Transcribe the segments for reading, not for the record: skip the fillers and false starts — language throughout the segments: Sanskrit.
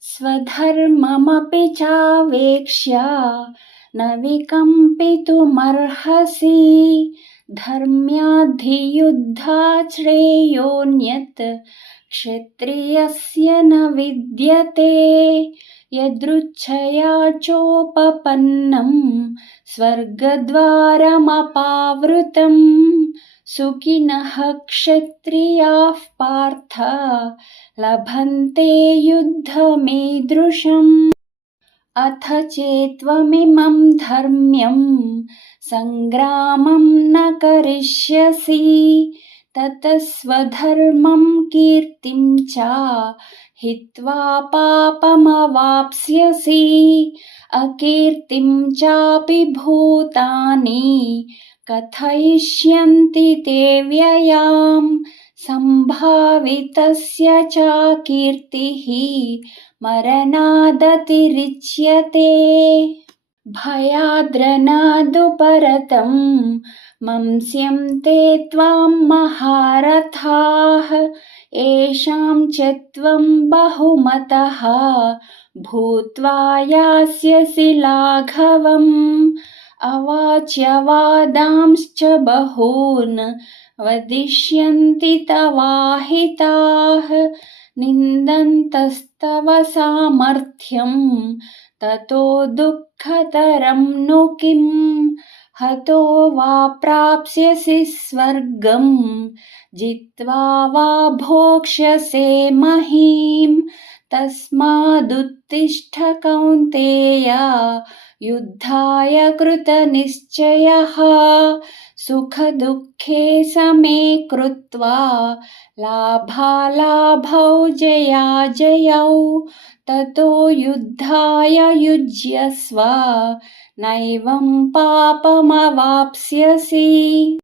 स्वधर्ममपि चावेक्ष्य न विकम्पितुमर्हसि। धर्म्याधियुद्धात् श्रेयोऽन्यत् क्षत्रियस्य न विद्यते। यदृच्छया चोपपन्नं स्वर्गद्वारमपावृतं सुखिनः क्षत्रियाः पार्थ लभन्ते युद्धमीदृशम्। अथ चेत्त्वमिमं धर्म्यं सङ्ग्रामं न करिष्यसि ततः स्वधर्मं कीर्तिं च हित्वा पापमवाप्स्यसि। अकीर्तिं चापि भूतानि कथयिष्यन्ति ते व्ययाम्। सम्भावितस्य च कीर्तिः मरणादतिरिच्यते। भयाद्रनादुपरतं मंस्यन्ते त्वां महारथाः येषां च त्वं बहुमतः भूत्वा यास्यसि लाघवम्। अवाच्यवादांश्च बहून् वदिष्यन्ति तवाहिताः निन्दन्तस्तव सामर्थ्यं ततो दुःखतरं नु किम्। हतो वा प्राप्स्यसि स्वर्गं जित्वा वा भोक्ष्यसे महीम्। तस्मादुत्तिष्ठ कौन्तेय युद्धाय कृतनिश्चयः सुखदुःखे समे कृत्वा लाभालाभौ जयाजयौ ततो युद्धाय युज्यस्व नैवं पापमवाप्स्यसि।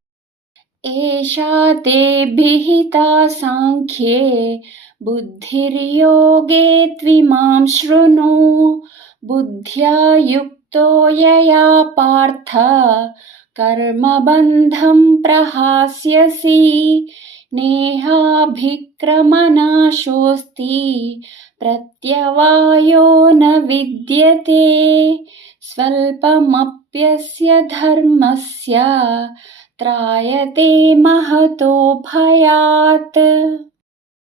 एषा ते विहिता साङ्ख्ये बुद्धिर्योगे त्विमां शृणु। बुद्ध्या युक्तो यया पार्थ कर्मबन्धं प्रहास्यसि। नेहाभिक्रमनाशोऽस्ति प्रत्यवायो न विद्यते। स्वल्पमप्यस्य धर्मस्य त्रायते महतो भयात्।